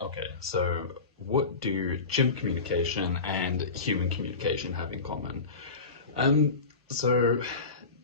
Okay, so what do chimp communication and human communication have in common? Um, so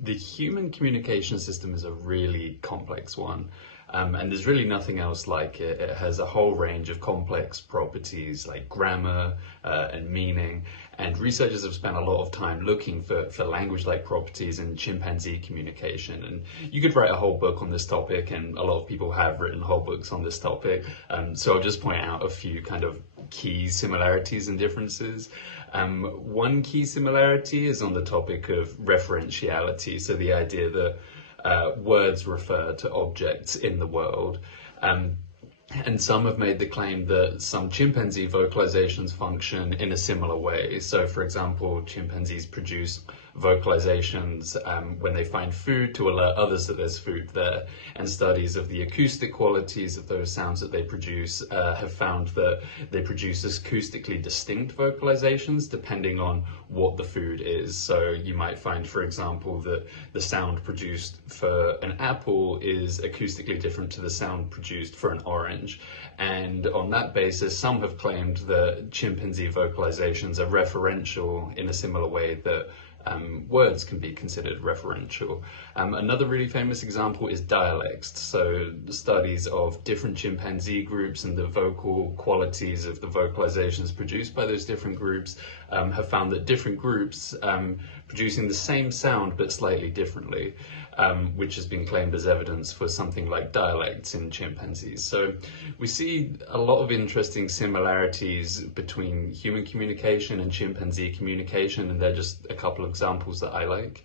the human communication system is a really complex one, and there's really nothing else like it. It has a whole range of complex properties like grammar and meaning, and researchers have spent a lot of time looking for language-like properties in chimpanzee communication. And you could write a whole book on this topic, and a lot of people have written whole books on this topic. So I'll just point out a few kind of key similarities and differences. One key similarity is on the topic of referentiality, so the idea that words refer to objects in the world. And some have made the claim that some chimpanzee vocalizations function in a similar way. So, for example, chimpanzees produce vocalizations when they find food to alert others that there's food there. And studies of the acoustic qualities of those sounds that they produce have found that they produce acoustically distinct vocalizations depending on what the food is. So you might find, for example, that the sound produced for an apple is acoustically different to the sound produced for an orange. And on that basis, some have claimed that chimpanzee vocalizations are referential in a similar way that words can be considered referential. Another really famous example is dialects. So studies of different chimpanzee groups and the vocal qualities of the vocalizations produced by those different groups have found that different groups producing the same sound but slightly differently, which has been claimed as evidence for something like dialects in chimpanzees. So we see a lot of interesting similarities between human communication and chimpanzee communication, and they're just a couple of examples that I like.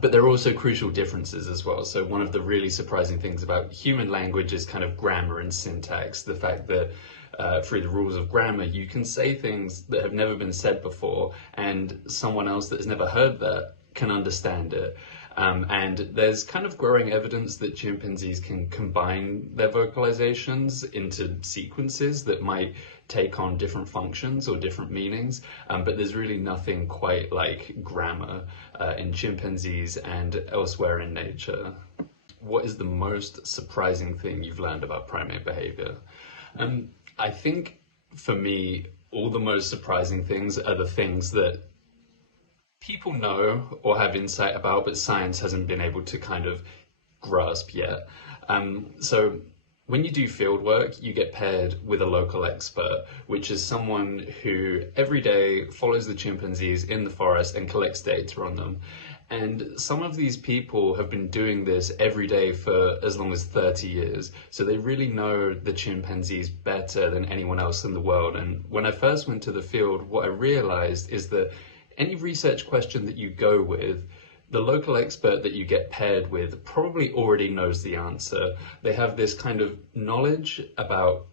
But there are also crucial differences as well. So one of the really surprising things about human language is kind of grammar and syntax. The fact that through the rules of grammar, you can say things that have never been said before, and someone else that has never heard that can understand it. And there's kind of growing evidence that chimpanzees can combine their vocalizations into sequences that might take on different functions or different meanings, but there's really nothing quite like grammar in chimpanzees and elsewhere in nature. What is the most surprising thing you've learned about primate behavior? I think for me, all the most surprising things are the things that people know or have insight about, but science hasn't been able to kind of grasp yet. So when you do field work, you get paired with a local expert, which is someone who every day follows the chimpanzees in the forest and collects data on them. And some of these people have been doing this every day for as long as 30 years. So they really know the chimpanzees better than anyone else in the world. And when I first went to the field, what I realized is that any research question that you go with, the local expert that you get paired with probably already knows the answer. They have this kind of knowledge about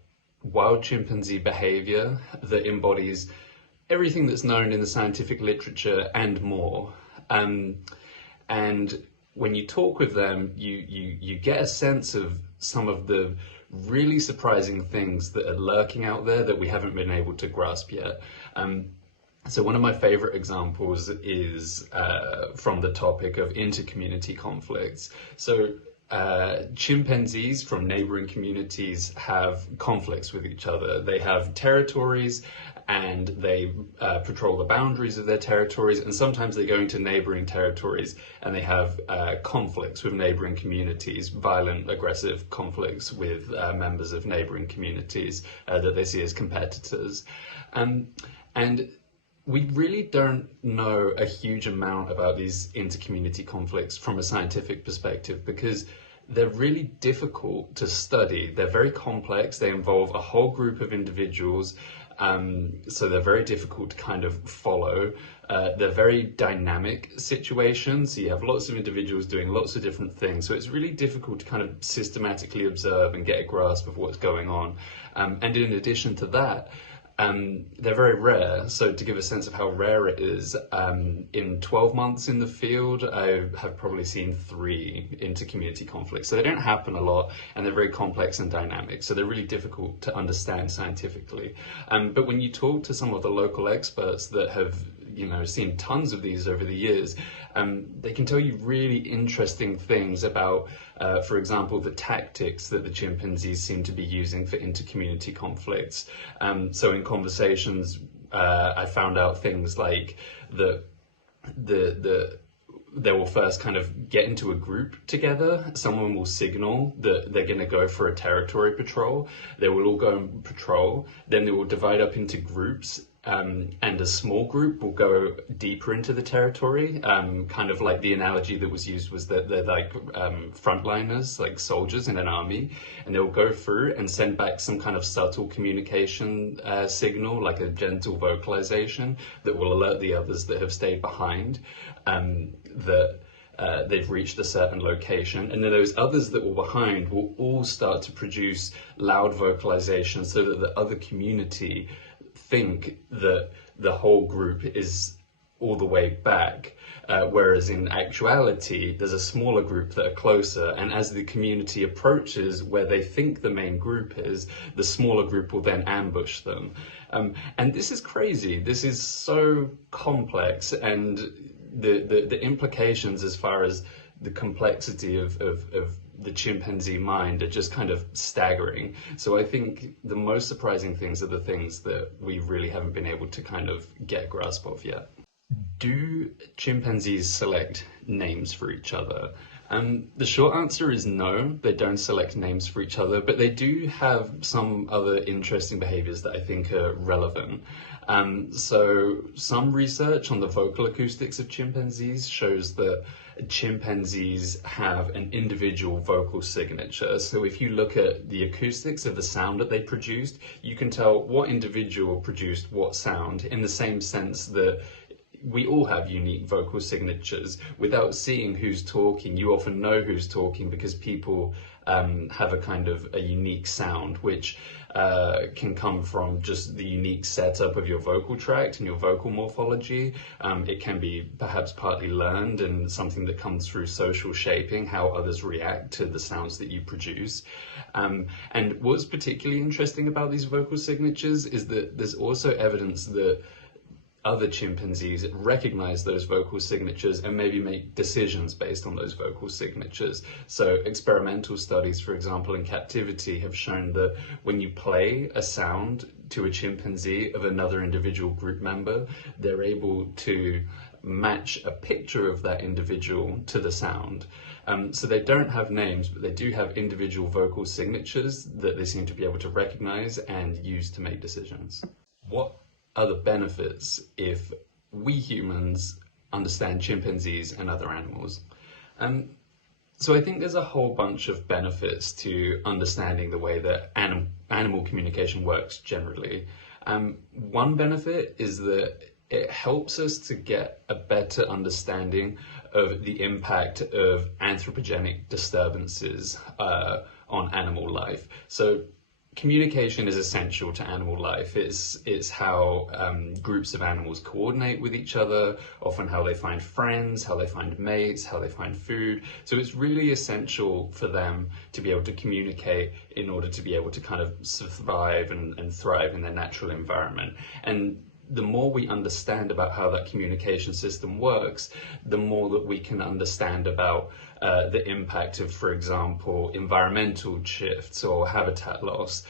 wild chimpanzee behavior that embodies everything that's known in the scientific literature and more. And when you talk with them, you get a sense of some of the really surprising things that are lurking out there that we haven't been able to grasp yet. So one of my favorite examples is from the topic of inter-community conflicts. So chimpanzees from neighboring communities have conflicts with each other. They have territories and they patrol the boundaries of their territories, and sometimes they go into neighboring territories and they have conflicts with neighboring communities, violent, aggressive conflicts with members of neighboring communities that they see as competitors. And we really don't know a huge amount about these inter-community conflicts from a scientific perspective because they're really difficult to study. They're very complex. They involve a whole group of individuals. So they're very difficult to kind of follow. They're very dynamic situations. So you have lots of individuals doing lots of different things. So it's really difficult to kind of systematically observe and get a grasp of what's going on. And in addition to that, they're very rare. So to give a sense of how rare it is, in 12 months in the field, I have probably seen 3 inter-community conflicts. So they don't happen a lot, and they're very complex and dynamic. So they're really difficult to understand scientifically. But when you talk to some of the local experts that have seen tons of these over the years. They can tell you really interesting things about, for example, the tactics that the chimpanzees seem to be using for inter-community conflicts. So in conversations, I found out things like they will first kind of get into a group together. Someone will signal that they're going to go for a territory patrol. They will all go and patrol. Then they will divide up into groups, and a small group will go deeper into the territory. Kind of like the analogy that was used was that they're like frontliners, like soldiers in an army, and they'll go through and send back some kind of subtle communication signal, like a gentle vocalization that will alert the others that have stayed behind that they've reached a certain location. And then those others that were behind will all start to produce loud vocalizations so that the other community think that the whole group is all the way back, whereas in actuality there's a smaller group that are closer, and as the community approaches where they think the main group is, the smaller group will then ambush them. And this is crazy. This is so complex, and the implications as far as the complexity of the chimpanzee mind are just kind of staggering. So I think the most surprising things are the things that we really haven't been able to kind of get a grasp of yet. Do chimpanzees select names for each other? The short answer is no, they don't select names for each other, but they do have some other interesting behaviors that I think are relevant. So some research on the vocal acoustics of chimpanzees shows that chimpanzees have an individual vocal signature. So if you look at the acoustics of the sound that they produced, you can tell what individual produced what sound, in the same sense that we all have unique vocal signatures. Without seeing who's talking, you often know who's talking because people have a kind of a unique sound, which can come from just the unique setup of your vocal tract and your vocal morphology. It can be perhaps partly learned and something that comes through social shaping, how others react to the sounds that you produce. And what's particularly interesting about these vocal signatures is that there's also evidence that other chimpanzees recognize those vocal signatures and maybe make decisions based on those vocal signatures. So experimental studies, for example, in captivity have shown that when you play a sound to a chimpanzee of another individual group member, they're able to match a picture of that individual to the sound. So they don't have names, but they do have individual vocal signatures that they seem to be able to recognize and use to make decisions. What are the benefits if we humans understand chimpanzees and other animals? So I think there's a whole bunch of benefits to understanding the way that animal communication works generally. One benefit is that it helps us to get a better understanding of the impact of anthropogenic disturbances on animal life. So communication is essential to animal life. It's how groups of animals coordinate with each other, often how they find friends, how they find mates, how they find food. So it's really essential for them to be able to communicate in order to be able to kind of survive and thrive in their natural environment. And the more we understand about how that communication system works, the more that we can understand about the impact of, for example, environmental shifts or habitat loss.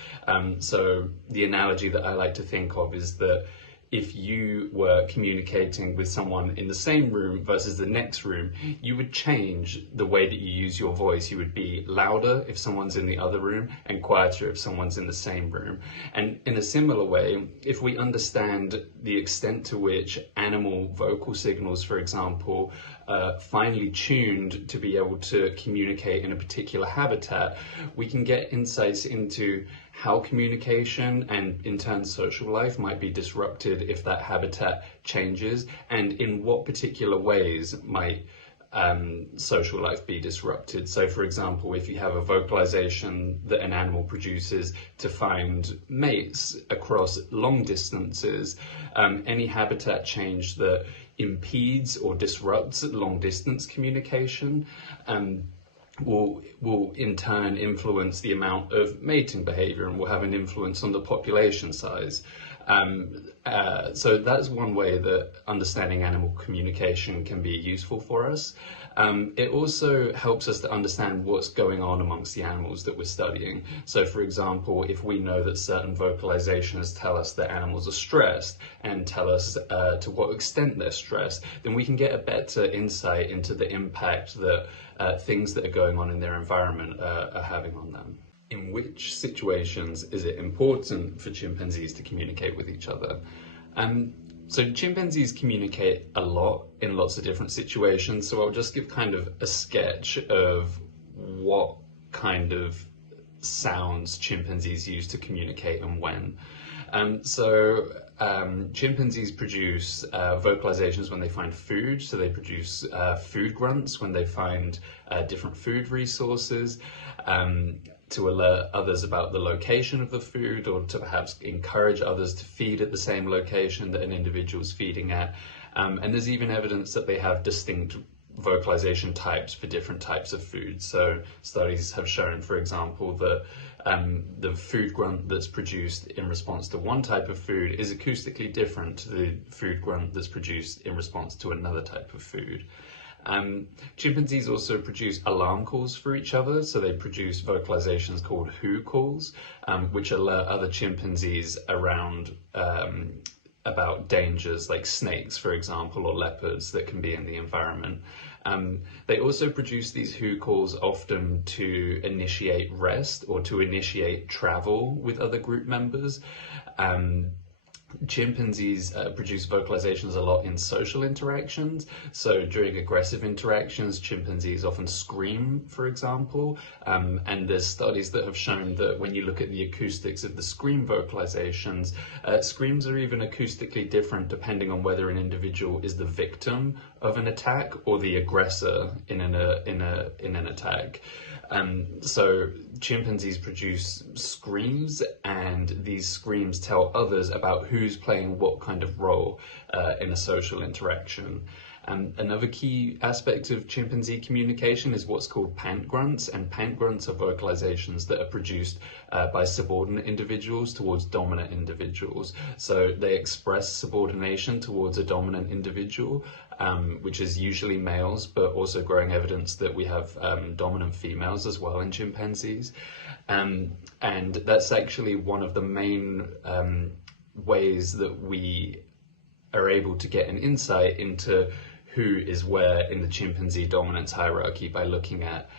So the analogy that I like to think of is that if you were communicating with someone in the same room versus the next room, you would change the way that you use your voice. You would be louder if someone's in the other room and quieter if someone's in the same room. And in a similar way, if we understand the extent to which animal vocal signals, for example, finely tuned to be able to communicate in a particular habitat, we can get insights into how communication and in turn social life might be disrupted if that habitat changes, and in what particular ways might social life be disrupted. So for example, if you have a vocalization that an animal produces to find mates across long distances, any habitat change that impedes or disrupts long distance communication will in turn influence the amount of mating behavior and will have an influence on the population size. So that's one way that understanding animal communication can be useful for us. It also helps us to understand what's going on amongst the animals that we're studying. So for example, if we know that certain vocalizations tell us that animals are stressed and tell us to what extent they're stressed, then we can get a better insight into the impact that things that are going on in their environment are having on them. In which situations is it important for chimpanzees to communicate with each other? So chimpanzees communicate a lot in lots of different situations, so I'll just give kind of a sketch of what kind of sounds chimpanzees use to communicate and when. Chimpanzees produce vocalizations when they find food, so they produce food grunts when they find different food resources, to alert others about the location of the food, or to perhaps encourage others to feed at the same location that an individual is feeding at. And there's even evidence that they have distinct vocalization types for different types of food. So studies have shown, for example, that the food grunt that's produced in response to one type of food is acoustically different to the food grunt that's produced in response to another type of food. Chimpanzees also produce alarm calls for each other, so they produce vocalizations called who calls, which alert other chimpanzees around about dangers like snakes, for example, or leopards that can be in the environment. They also produce these who calls often to initiate rest or to initiate travel with other group members. Chimpanzees produce vocalizations a lot in social interactions. So during aggressive interactions, chimpanzees often scream, for example. And there's studies that have shown that when you look at the acoustics of the scream vocalizations, screams are even acoustically different depending on whether an individual is the victim of an attack or the aggressor in an attack. So chimpanzees produce screams, and these screams tell others about who's playing what kind of role in a social interaction. Another key aspect of chimpanzee communication is what's called pant grunts, and pant grunts are vocalizations that are produced by subordinate individuals towards dominant individuals. So they express subordination towards a dominant individual, which is usually males, but also growing evidence that we have dominant females as well in chimpanzees. And that's actually one of the main ways that we are able to get an insight into who is where in the chimpanzee dominance hierarchy by looking at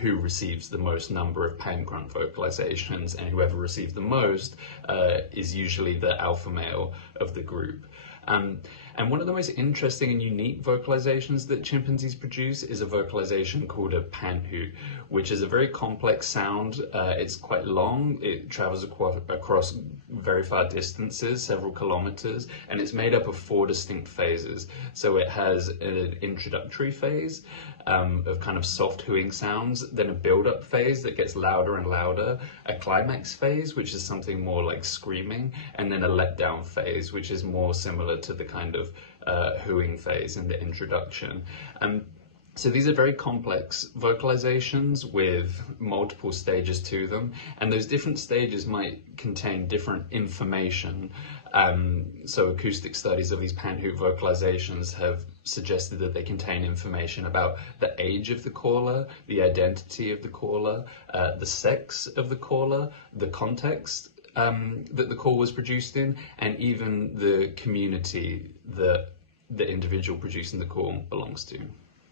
who receives the most number of pant grunt vocalizations, and whoever receives the most is usually the alpha male of the group. And one of the most interesting and unique vocalizations that chimpanzees produce is a vocalization called a pant-hoot, which is a very complex sound. It's quite long, it travels across very far distances, several kilometers, and it's made up of 4 distinct phases. So it has an introductory phase of kind of soft hooing sounds, then a build-up phase that gets louder and louder, a climax phase, which is something more like screaming, and then a letdown phase, which is more similar to the kind of hooing phase in the introduction. So these are very complex vocalizations with multiple stages to them, and those different stages might contain different information. So acoustic studies of these pant-hoot vocalizations have suggested that they contain information about the age of the caller, the identity of the caller, the sex of the caller, the context that the call was produced in, and even the community that the individual producing the call belongs to.